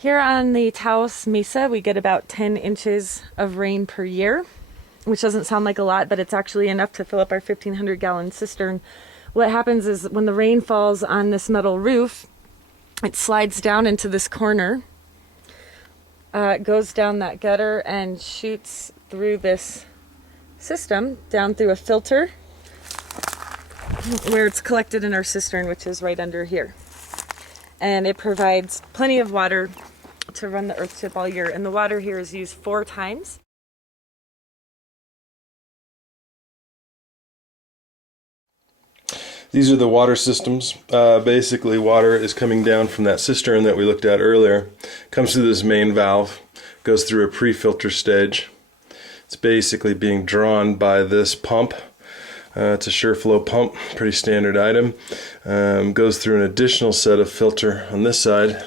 Here on the Taos Mesa, we get about 10 inches of rain per year, which doesn't sound like a lot, but it's actually enough to fill up our 1,500-gallon cistern. What happens is when the rain falls on this metal roof, it slides down into this corner, goes down that gutter and shoots through this system, down through a filter, where it's collected in our cistern, which is right under here. And it provides plenty of water to run the Earthship all year. And the water here is used 4 times. These are the water systems. Basically, water is coming down from that cistern that we looked at earlier, comes through this main valve, goes through a pre-filter stage. It's basically being drawn by this pump. It's a sure flow pump, pretty standard item. Goes through an additional set of filter on this side.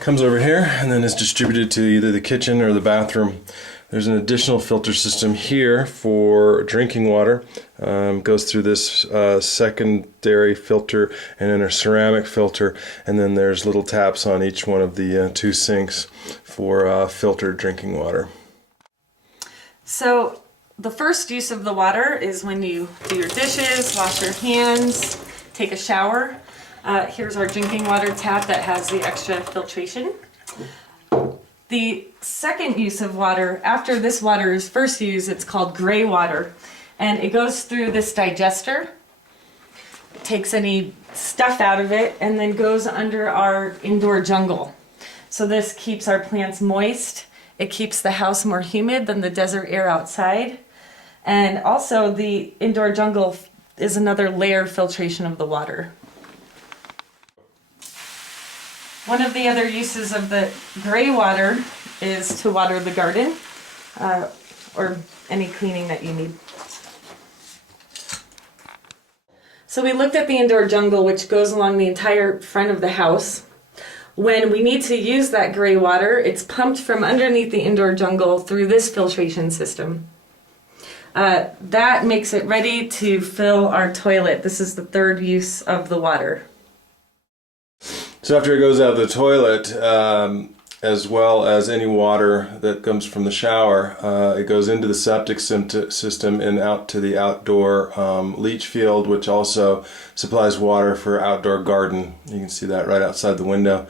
Comes over here and then is distributed to either the kitchen or the bathroom. There's an additional filter system here for drinking water. Goes through this secondary filter and then a ceramic filter, and then there's little taps on each one of the 2 sinks for filtered drinking water. So the first use of the water is when you do your dishes, wash your hands, take a shower. Here's our drinking water tap that has the extra filtration. The second use of water, after this water is first used, it's called gray water. And it goes through this digester, takes any stuff out of it, and then goes under our indoor jungle. So this keeps our plants moist. It keeps the house more humid than the desert air outside. And also the indoor jungle is another layer filtration of the water. One of the other uses of the gray water is to water the garden or any cleaning that you need. So we looked at the indoor jungle, which goes along the entire front of the house. When we need to use that gray water, it's pumped from underneath the indoor jungle through this filtration system. That makes it ready to fill our toilet. This is the third use of the water. So after it goes out of the toilet, as well as any water that comes from the shower, it goes into the septic system and out to the outdoor leach field, which also supplies water for outdoor garden. You can see that right outside the window.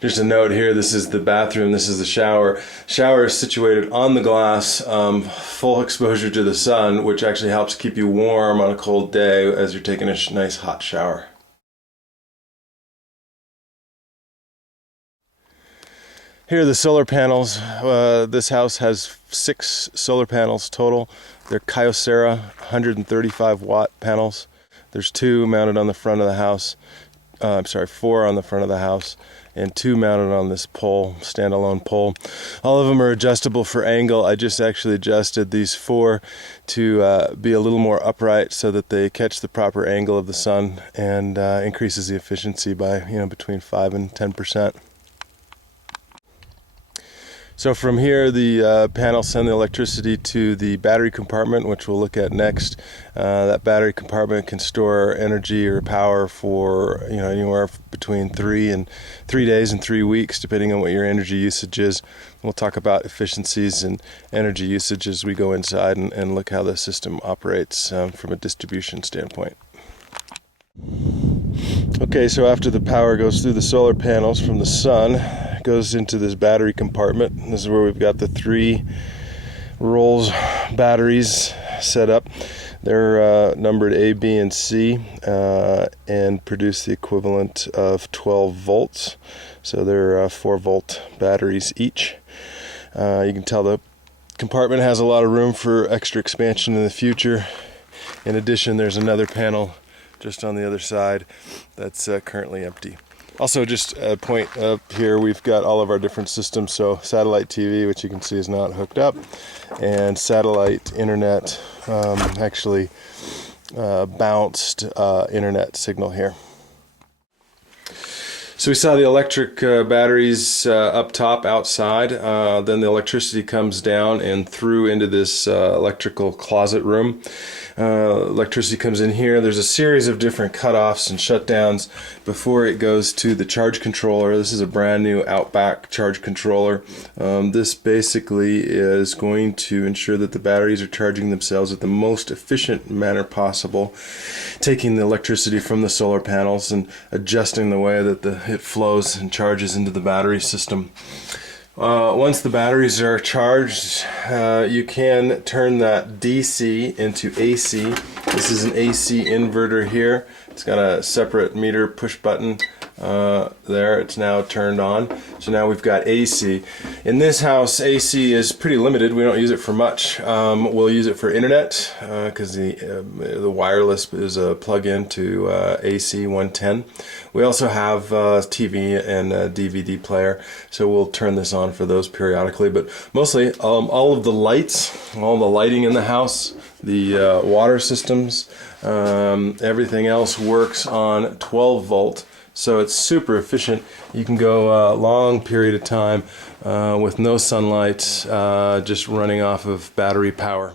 Just a note here, this is the bathroom, this is the shower. Shower is situated on the glass, full exposure to the sun, which actually helps keep you warm on a cold day as you're taking a nice hot shower. Here are the solar panels. This house has 6 solar panels total. They're Kyocera 135 watt panels. There's 2 mounted on the front of the house. 4 on the front of the house and 2 mounted on this pole, standalone pole. All of them are adjustable for angle. I just actually adjusted these 4 to be a little more upright so that they catch the proper angle of the sun and increases the efficiency by between 5 and 10%. So from here, the panels send the electricity to the battery compartment, which we'll look at next. That battery compartment can store energy or power for anywhere between 3 days and 3 weeks, depending on what your energy usage is. We'll talk about efficiencies and energy usage as we go inside and look how the system operates from a distribution standpoint. Okay, so after the power goes through the solar panels from the sun, it goes into this battery compartment. This is where we've got the 3 rolls batteries set up. They're numbered A, B, and C and produce the equivalent of 12 volts. So they're 4-volt batteries each. You can tell the compartment has a lot of room for extra expansion in the future. In addition, there's another panel just on the other side that's currently empty. Also, just a point up here, we've got all of our different systems. So satellite TV, which you can see is not hooked up, and satellite internet, actually bounced internet signal here. So we saw the electric batteries up top outside, then the electricity comes down and through into this electrical closet room. Electricity comes in here. There's a series of different cutoffs and shutdowns before it goes to the charge controller. This is a brand new Outback charge controller. This basically is going to ensure that the batteries are charging themselves at the most efficient manner possible, taking the electricity from the solar panels and adjusting the way that it flows and charges into the battery system. Once the batteries are charged, you can turn that DC into AC. This is an AC inverter here. It's got a separate meter push button there. It's now turned on. So now we've got AC. In this house, AC is pretty limited. We don't use it for much. We'll use it for internet because the wireless is a plug-in to AC 110. We also have TV and a DVD player, so we'll turn this on for those periodically. But mostly, all of the lights, all the lighting in the house, the water systems, everything else works on 12 volt. So it's super efficient. You can go a long period of time with no sunlight, just running off of battery power.